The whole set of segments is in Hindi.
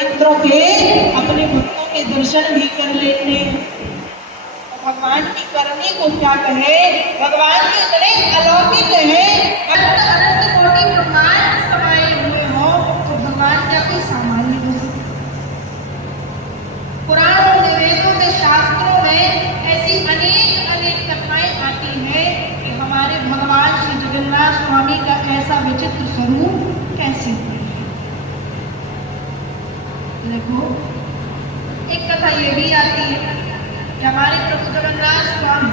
नेत्रों के अपने भक्तों के दर्शन भी कर लेते हैं। भगवान की करनी को क्या कहे, भगवान के इतने अलौकिक है, अनंत अनंत कोटि ब्रह्मांड समाये हुए हो तो भगवान क्या कोई सामान्य हो सकता। पुराणों में, वेदों में, शास्त्रों में ऐसी अनेक अनेक कथाएं आती हैं कि हमारे भगवान श्री जगन्नाथ स्वामी का ऐसा विचित्र स्वरूप कैसे हुआ। देखो, एक कथा ये भी आती है कि हमारे प्रभु जगन्नाथ स्वामी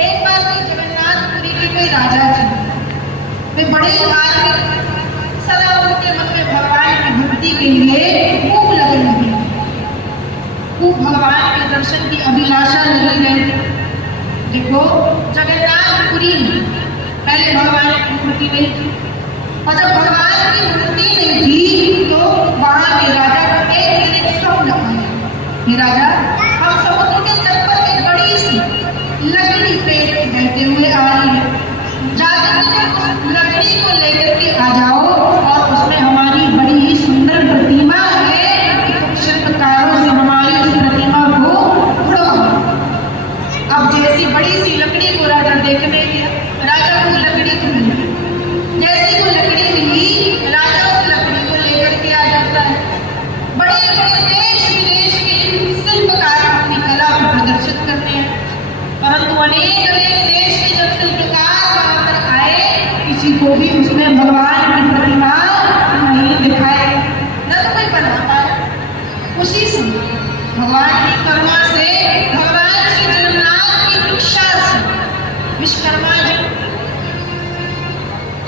एक बार के जगन्नाथपुरी के कोई राजा थे। वे बड़े आदमी, सदा उनके मन में भगवान की भक्ति के लिए खूब लगन लगी, खूब भगवान के दर्शन की अभिलाषा लगी गई। देखो, जगन्नाथपुरी में पहले भगवान की मूर्ति नहीं थी, और जब भगवान की मूर्ति नहीं थी तो वहां के राजा को एक स्वप्न आया। हे राजा, हम समुद्र के तट पर एक बड़ी सी लकड़ी पेड़ पे बैठे हुए आ रही है, जाकर उस लकड़ी को लेकर के आ जाओ और उसमें हमारी बड़ी ही सुंदर प्रतिमा है, तो शिल्पकारों से हमारी उस प्रतिमा को उड़वाओ। अब जैसी बड़ी सी लकड़ी को राजा देखने गया, राजा को लकड़ी को मिली। जैसी वो लकड़ी मिली, राजा उस लकड़ी को लेकर के आ जाता है। बड़े बड़े देश विदेश के शिल्पकार अपनी कला को प्रदर्शित करते हैं, परंतु अनेक अनेक देश के जब शिल्पकार वहां पर आए, किसी को भी उसमें भगवान की प्रतिमा नहीं दिखाए, न तो कोई बनाता है। उसी समय भगवान की करुणा से, भगवान श्री जगन्नाथ की इच्छा से विश्वकर्मा जी,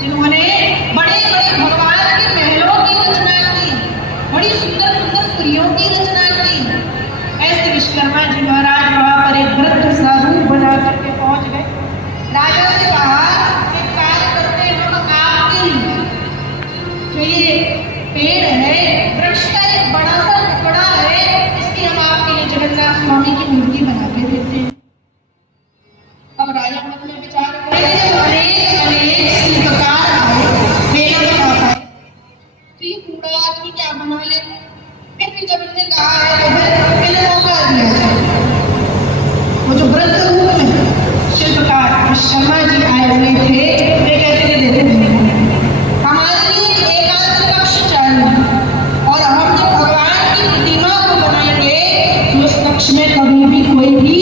जिन्होंने बड़े बड़े भगवान के महलों की रचना की, बड़ी सुंदर सुंदर स्त्रियों की रचना की, ऐसे विश्वकर्मा जी महाराज वहां पर एक वृद्ध साधु बना करके पहुंच गए। राजा से कहा, एक कार्य करते हम आपके लिए, जो ये पेड़ है, वृक्ष का एक बड़ा सा टुकड़ा है, इसकी हम आपके लिए जगन्नाथ स्वामी की मूर्ति बना के देते हैं। अब राजा मन में विचार करे, अनेक अनेक शिल्पकार आए, मेला बना पाए, तो ये कूड़ा आदमी क्या बना ले। फिर भी जब इन्हें कहा है तो फिर इन्हें मौका दिया जाए। वो जो वृद्ध रूप में शिल्पकार विश्वकर्मा जी आए हुए थे, वे कहते थे, देखो हमारे लिए एकांत कक्ष चाहिए, और हम जब भगवान की प्रतिमा को बनाएंगे तो उस कक्ष में कभी भी कोई भी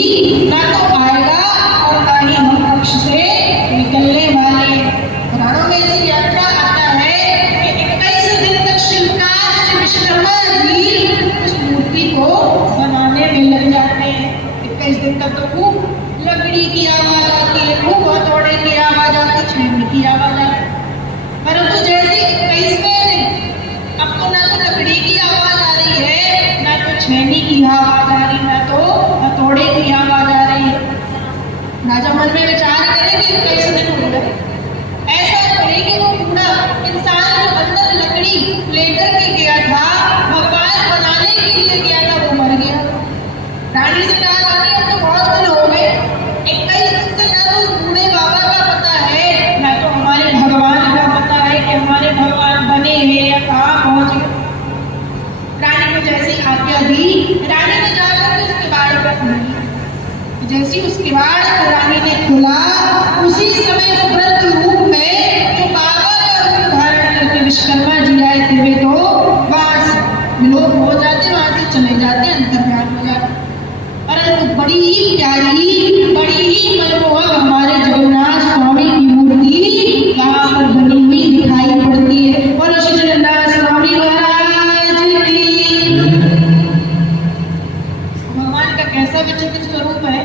ना तो आएगा और ना ही हम कक्ष से निकलने वाले। पुराणों में ऐसी यात्रा आता है कि 21 दिन तक शिल्पकार श्री विश्वकर्मा जी उस मूर्ति को बनाने में लग जाते हैं। 21 दिन तक तो खूब लकड़ी की आवाज आती है, खूब हथौड़े की आवाज आती है, छेनी की आवाज आती है, परंतु जैसे 21वें दिन अब तो ना तो लकड़ी की आवाज आ रही है, ना तो छेनी की आवाज आ रही, ना तो हथौड़े की आवाज आ रही है। राजा मन में विचार करे कि 21 दिन हो गए, ऐसा करे कि वो पूरा इंसान जो अंदर लकड़ी लेकर के गया था, भगवान बनाने के लिए गया था, वो मर गया। रानी से कहा, रानी अब तो बहुत दिन हो गए, 21 दिन से ना तो उस बूढ़े बाबा का पता है, ना तो हमारे भगवान का पता है कि हमारे भगवान बने हैं या कहाँ पहुंच गए। रानी को जैसी आज्ञा दी, रानी ने जाकर के उसके बारे में खोली। जैसी उस किवाड़ को रानी ने खोला, उसी समय वो वृद्ध रूप में जो बाबा का रूप धारण करके विश्वकर्मा जी आए थे, वे तो वहां से लोग हो जाते, वहां से चले जाते, अंतर्ध्यान हो जाते। परंतु बड़ी ही प्यारी, बड़ी ही मनमोहक हमारे जगन्नाथ स्वामी की मूर्ति यहाँ पर बनी हुई दिखाई पड़ती है। बोलो श्री जगन्नाथ स्वामी महाराज की। भगवान का कैसा विचित्र स्वरूप है।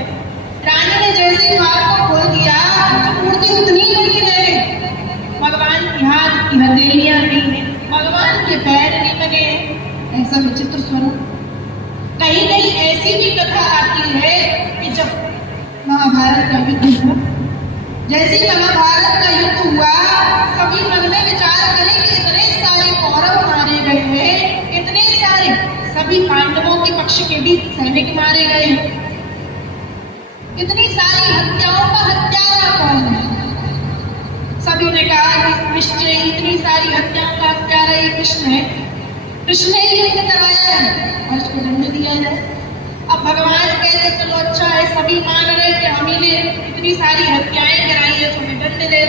रानी ने जैसे द्वार को खोल दिया, तो मूर्ति उतनी बड़ी है, भगवान की हाथ की हथेलियां नहीं है, भगवान के पैर नहीं बने, ऐसा विचित्र स्वरूप। कहीं कहीं ऐसी भी कथा आती है कि जब महाभारत का युद्ध हुआ, जैसे महाभारत का युद्ध हुआ, सभी मन में विचार करें कि इतने सारे कौरव मारे गए हैं, इतने सारे सभी पांडवों के पक्ष के भी सैनिक मारे गए, इतनी सारी हत्याओं का हत्यारा कौन है। सभी ने कहा कि निश्चय इतनी सारी हत्याओं का हत्यारा ये कृष्ण है। कृष्ण ने ही यज्ञ कराया है और उसको दंड दिया जाए। अब भगवान कहते चलो अच्छा है, सभी मान रहे कि हम ही ने इतनी सारी हत्याएं कराई है, तुम्हें दंड दे।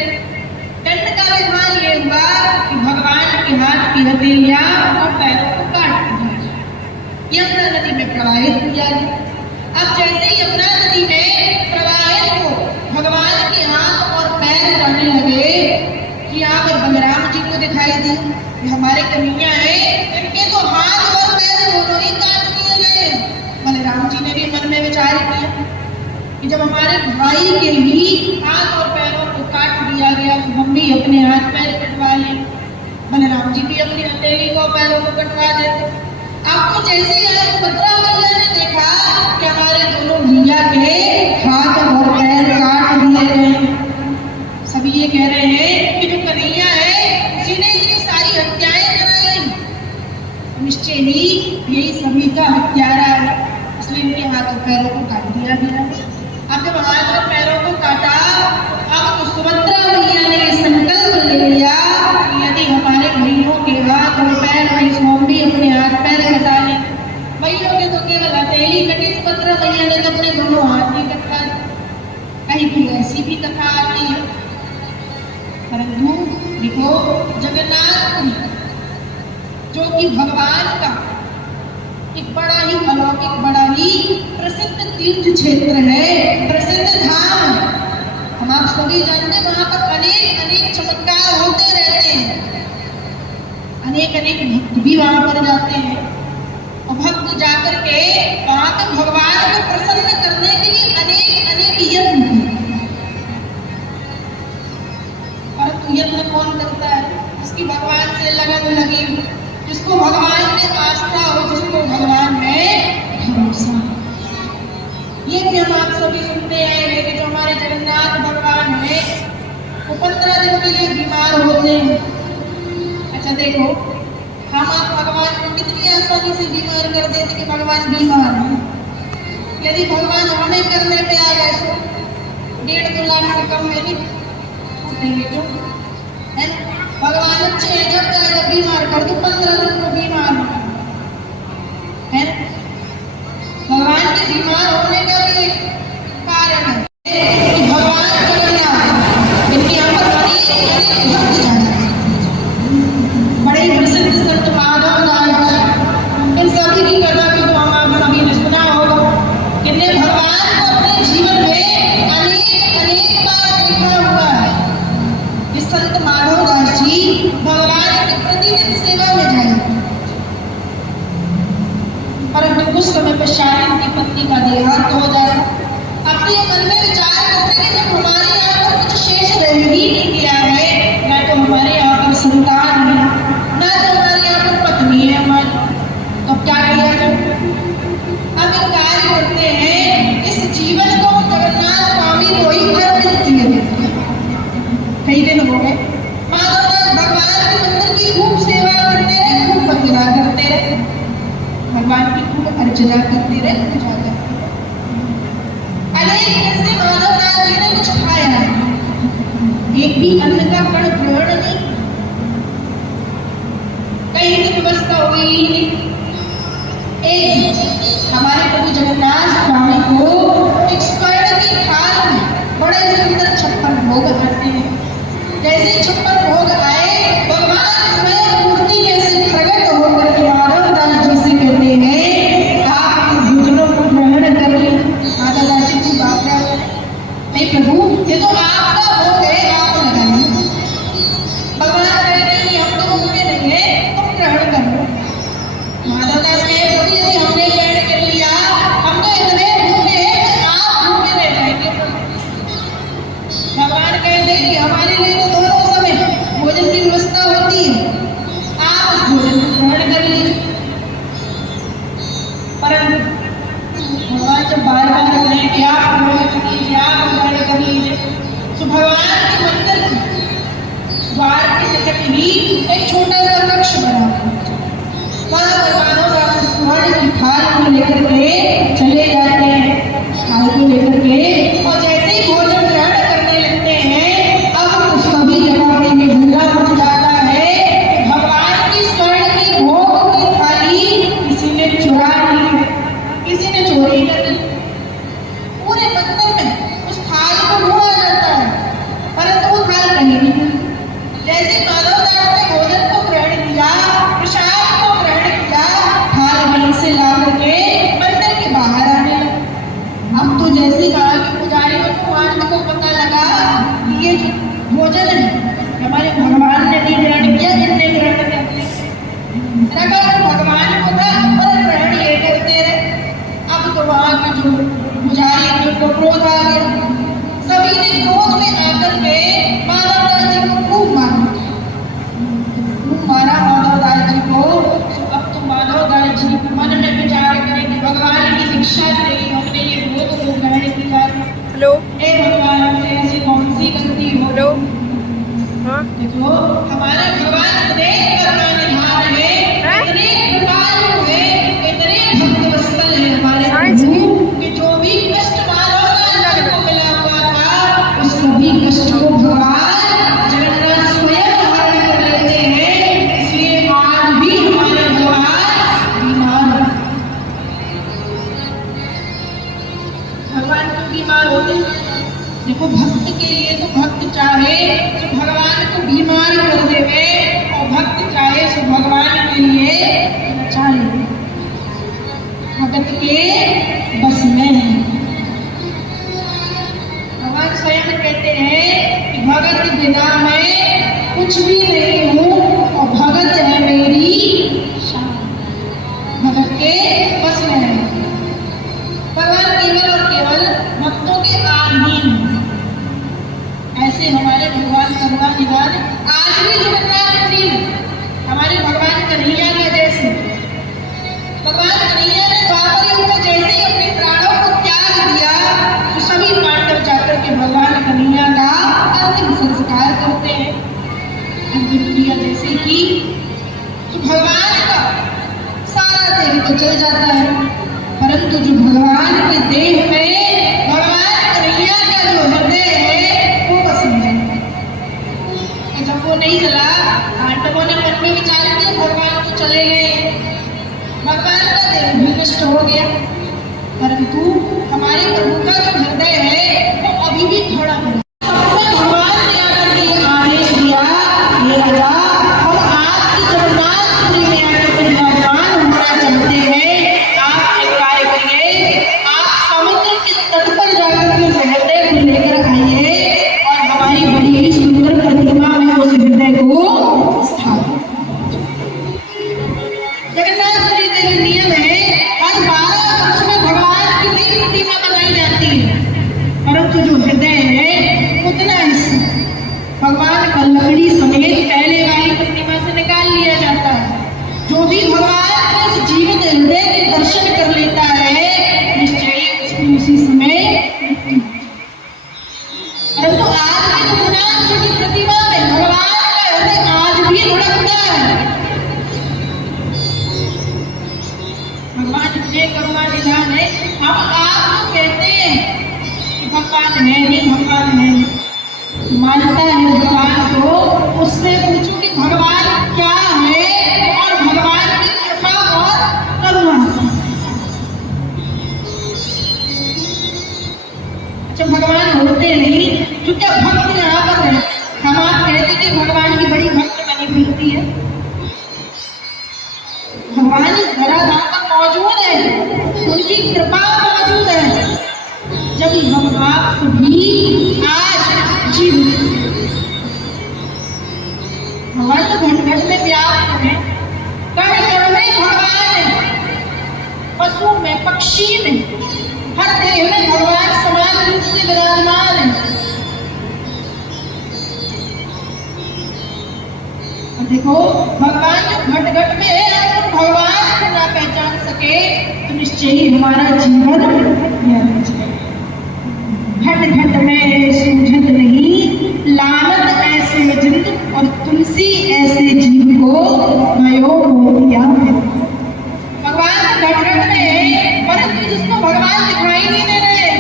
दंड का विधान ये हुआ कि भगवान के हाथ की हथेलियां और पैरों को काट दिया जाए। यमुना नदी में प्रवाहित किया गया। अब जैसे ही यमुना नदी में प्रवाहित हो भगवान के हाथ और पैर जाने लगे कि यहाँ पर बलराम जी को दिखाई दी, हमारे कन्हैया है, इनके तो हाथ और पैर दोनों ही काट दिए गए। बलराम जी ने भी मन में विचार किया कि जब हमारे भाई के ही हाथ और पैरों को काट दिया गया तो हम भी अपने हाथ पैर कटवा लें। बलराम जी भी अपनी हथेली को पैरों को कटवा देते। आपको जैसे ही सुभद्रा मैया ने देखा कि हमारे दोनों भैया के हाथ और पैर काट दिए गए, सभी ये कह रहे हैं कि जो कन्हैया है उसी ने इतनी सारी हत्याएं कराई, निश्चय ही यही सभी का हत्यारा है, इसलिए इनके हाथ और पैरों को काट दिया गया। अब जब हाथ और पैरों को काटा, अब तो सुभद्रा मैया ने संकल्प ले लिया कि यदि हमारे भाइयों के हाथ और पैर नहीं तो हम भी अपने हाथ पैर कटा लें। भाइयों के तो केवल हथेली कटी, सुभद्रा मैया ने तो अपने दोनों हाथ ही कटा। कहीं भी ऐसी भी कथा आती है, परंतु देखो जगन्नाथपुरी जो कि भगवान का एक बड़ा ही अलौकिक, बड़ा ही प्रसिद्ध तीर्थ क्षेत्र है, प्रसिद्ध धाम है। हम आप सभी जानते हैं वहां पर अनेक अनेक चमत्कार होते रहते हैं, अनेक अनेक भक्त भी वहां पर जाते हैं और भक्त जाकर के वहां पर भगवान को प्रसन्न करने के लिए अनेक अनेक यत्न, परंतु यत्न कौन करता है? जिसकी भगवान से लगन लगी, जिसको भगवान में आस्था हो, जिसको भगवान में भरोसा। ये भी हम आप सभी सुनते हैं कि जो हमारे जगन्नाथ भगवान है वो 15 दिन के लिए बीमार होते हैं। अच्छा देखो, हम आप भगवान को कितनी आसानी से बीमार कर देते कि भगवान बीमार है। यदि भगवान हमें करने पे आ गए तो 1.5-2 लाख से कम में नहीं उठेंगे क्यों है? भगवान अच्छे हैं, जब चाहे बीमार कर दो, 15 दिन को बीमार है। भगवान के बीमार होने का भी कारण है कि भगवान जगन्नाथ इनके यहाँ पर अनेक भक्त जाते हैं। बड़े प्रसिद्ध संत माधव दास, इन सभी की कथा भी तो हम आप सभी ने सुना होगा। कितने भगवान को अपने जीवन में अनेक अनेक बार देखा हुआ है। इस संत माधव दास जी भगवान की प्रतिदिन सेवा में जाए, परंतु कुछ समय पश्चात इनकी पत्नी का देहांत हो जाए। अपने मन में विचार करते कि जब हमारे यहाँ पर कुछ शेष रह ही नहीं गया है, न तो हमारे यहाँ पर संतान है, न तो हमारे यहाँ पर पत्नी है हमारी, तो क्या किया जाए? अब एक कार्य करते हैं, इस जीवन को जगन्नाथ स्वामी को ही अर्पित किए देते हैं। कई दिन हो गए माधवदास भगवान के मंदिर की खूब सेवा करते रहे, खूब वंदना करते रहे, भगवान की खूब अर्चना करते रहे, पूजा करते रहे। अनेक दिन से माधवदास जी ने कुछ खाया नहीं, एक भी अन्न का कण ग्रहण नहीं, कहीं की व्यवस्था हुई ही नहीं। एक हमारे प्रभु जगन्नाथ स्वामी को एक स्वर्ण की थाल में बड़े सुंदर 56 भोग आते हैं। जैसे 56 भोग आए, भगवान स्वयं मूर्ति में से प्रकट होकर के माधवदास जी से कहते हैं आप भोजनों को ग्रहण कर ले। माधवदास जी की बात है, नहीं प्रभु ये तो आपका भोग है, आप लगा लीजिए। भगवान कहते हैं हम तो भूखे नहीं है, तुम ग्रहण कर लो। माधवदास कहे प्रभु यदि हमने ग्रहण कर लिया, हम तो इतने भूखे हैं, आप भूखे रह जाएंगे। भगवान कहते हैं कि हमारे लिए तो दोनों समय भोजन देखो हमारे भगवान इतने करुणा निधान है, इतने कृपालु है, इतने भक्त वत्सल है हमारे प्रभु कि जो भी कष्ट मानव को मिला हुआ था उस सभी कष्ट को भगवान जगन्नाथ स्वयं हरण कर लेते हैं। इसलिए आज भी हमारे भगवान बीमार, भगवान क्यों बीमार होते हैं? देखो भक्त के लिए तो भक्त चाहे तो भगवान को बीमार कर देवे और भक्त चाहे तो भगवान के लिए चाहे भगत के बस में है। भगवान स्वयं कहते हैं कि भगत बिना मैं कुछ भी नहीं हूँ और भगत है मेरी शान, भगत के बस में है। भगवान केवल और केवल भक्तों के आधीन है। ऐसे हमारे भगवान करुणा निधान आज भी जगन्नाथपुरी हमारे भगवान कन्हैया के जैसे, भगवान कन्हैया ने द्वापर युग में जैसे ही अपने प्राणों को त्याग दिया तो सभी पांडव जाकर के भगवान कन्हैया का अंतिम संस्कार करते हैं। अंतिम क्रिया जैसे कि भगवान का सारा देह तो चल जाता है, परंतु जो भगवान के देह में भगवान कन्हैया का जो हृदय है वो पसंद है। जब वो नहीं चला, पांडवों ने मन में विचार किया भगवान तो चले गए, भगवान का देह भी नष्ट हो गया, परंतु हमारे प्रभु का जो हृदय है वो अभी भी थोड़ा भगवान ने आकर के आदेश दिया, ये राजा हम आपकी जगन्नाथपुरी में आकर के भगवान होना चाहते हैं। आप एक कार्य करिए, आप समुद्र के तट पर जाकर के हृदय को लेकर आइए और हमारी बड़ी ही सुंदर प्रतिमा में उस हृदय को स्थापित। जगन्नाथपुरी का जो नियम है हर 12 वर्ष में भगवान की नई प्रतिमा बनाई जाती है, परंतु जो हृदय है उतना हिस्सा भगवान का लकड़ी समेत पहले वाली प्रतिमा से निकाल लिया जाता है। जो भी भगवान के उस जीवित हृदय के दर्शन कर लेता है निश्चय उसकी उसी समय मृत्यु। परंतु आज भी जगन्नाथ जी की प्रतिमा में भगवान का हृदय आज भी धड़कता है। भगवान इतने करुणा निधान है, हम आप कहते हैं कि भगवान है नहीं, भगवान है नहीं, मानता है भगवान को, उससे पूछो कि भगवान क्या है और भगवान की कृपा और करुणा। अच्छा भगवान होते नहीं तो क्या भक्त यहाँ पर है? हम आप कहते कि भगवान की बड़ी भक्त बनी फिरती है। भगवान इस धराधाम पर मौजूद है, उनकी कृपा मौजूद है। जब हम आप सभी आज जीवित, भगवान तो घट घट में व्याप्त है, कण कण में भगवान है, पशु में पक्षी में हर देह में भगवान समान रूप से विराजमान है। और देखो भगवान जो घट घट में है, अगर भगवान को ना पहचान सके तो निश्चय ही हमारा जीवन व्यर्थ है। घट घट में सूझत नहीं लानत ऐसे जिंद और तुलसी ऐसे जीव को भयो मोहिया। भगवान घट घट में है, परंतु जिसको भगवान दिखाई नहीं दे रहे,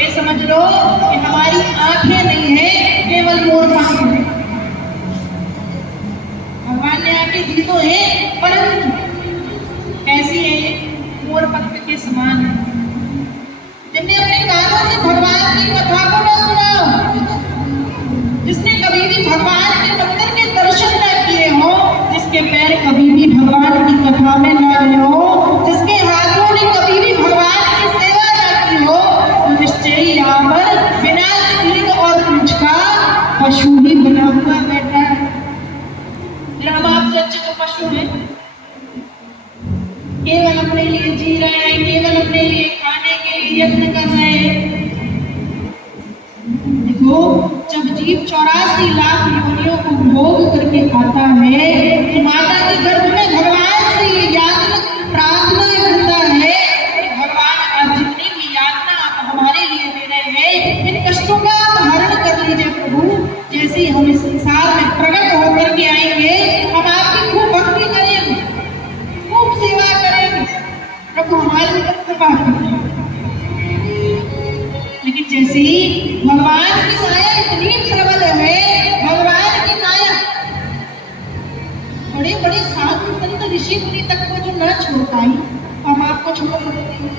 ये समझ लो कि हमारी आंखें नहीं है, केवल मोर पंख है। भगवान ने आंखें दी तो है, परंतु कैसी है? मोर पंख के समान है। जिसने अपने कानों से भगवान की कथा को न सुना, जिसने कभी भी भगवान के मंदिर के दर्शन न किए हो, जिसके पैर कभी भी भगवान की कथा में न गए हो, जिसके हाथों ने कभी भी भगवान की सेवा न की हो, तो निश्चय ही यहाँ पर बिना सिर और पूंछ का पशु ही बना हुआ बैठा है। हम आपसे अच्छे तो पशु हैं, केवल अपने लिए जी रहे हैं, केवल अपने लिए खाने के लिए यत्न कर रहे हैं। देखो जब जीव 84 लाख योनियों को भोग करके आता है तो माता के गर्भ में भगवान से ये यातना प्रार्थना करता है कि भगवान आप जितनी भी यातना आप हमारे लिए दे रहे हैं, इन कष्टों का आप हरण कर लीजिए प्रभु। जैसे ही हम इस संसार में प्रकट जैसी भगवान की माया इतनी प्रबल है, भगवान की माया बड़े बड़े साधु संत ऋषि मुनि तक को जो न छोड़ पाई, हम आपको छोड़ देते हैं।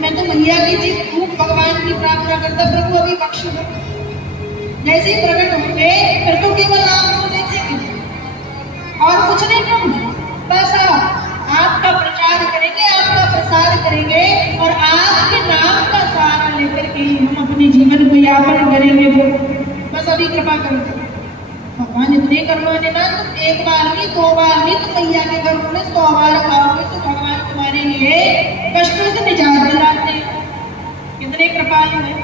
मैं तो मैया की जिस रूप भगवान की प्रार्थना करता, प्रभु अभी बख्श दो, जैसे ही प्रकट होंगे फिर तो केवल आपको देखेंगे और कुछ नहीं, तुम बस आपका प्रचार करेंगे, आपका प्रसार करेंगे और आपके नाम का सहारा लेकर के हम अपने जीवन को यापन करेंगे। बस अभी कृपा करो। भगवान इतने करवाने ना, तुम एक बार नहीं, दो बार नहीं, तुम मैया के घर में 100 बार आओगे तो भगवान तुम्हारे लिए कष्टों से निजात दिलाते हैं। कितने कृपालु है।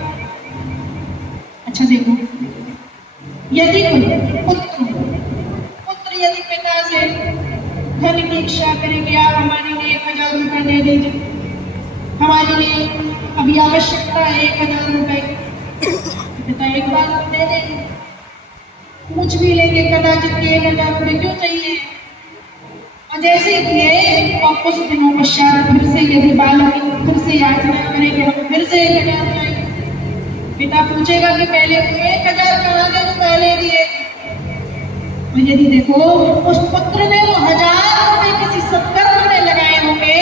अच्छा देखो, यदि पुत्र यदि पिता से धन की इच्छा करेंगे, आप हमारे लिए 1000 रुपए दे दीजिए, हमारे लिए अभी आवश्यकता है 1000 रुपए, पिता एक बार दे देंगे, पूछ भी लेंगे कदाचित 1000 रुपए क्यों चाहिए, और जैसे दिए और कुछ दिनों पश्चात फिर से यदि बालक फिर से याचना करेंगे, हम फिर से 1000 जाएंगे। पिता पूछेगा कि पहले 1000 कहाँ गए, तो पहले दिए। और यदि देखो उस पुत्र ने वो 1000 रुपए किसी सत्कर्म में लगाए होंगे,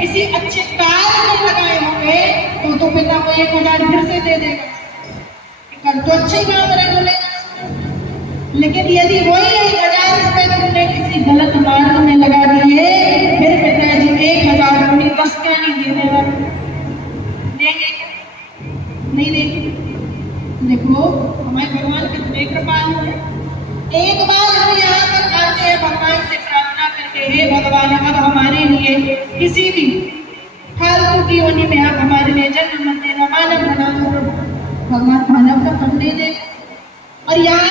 किसी अच्छे कार्य में लगाए होंगे, तो पिता को 1000 फिर से दे देगा, कर तो अच्छे काम रहे बोलेगा। लेकिन यदि वही 1000 रुपए तुमने किसी गलत मार्ग में लगा दिए, फिर पिताजी 1000 रुपये बस क्या नहीं दे देगा, देंगे नहीं देंगे। देखो हमारे भगवान कितने कृपालु है। एक बार हम यहाँ पर आते हैं भगवान से प्रार्थना करके, हे भगवान अब हमारे लिए किसी भी फालतू की योनि में आप हमारे लिए जन्म मत देना, मानव बना दो। भगवान मानव का फल दे दे। और यहाँ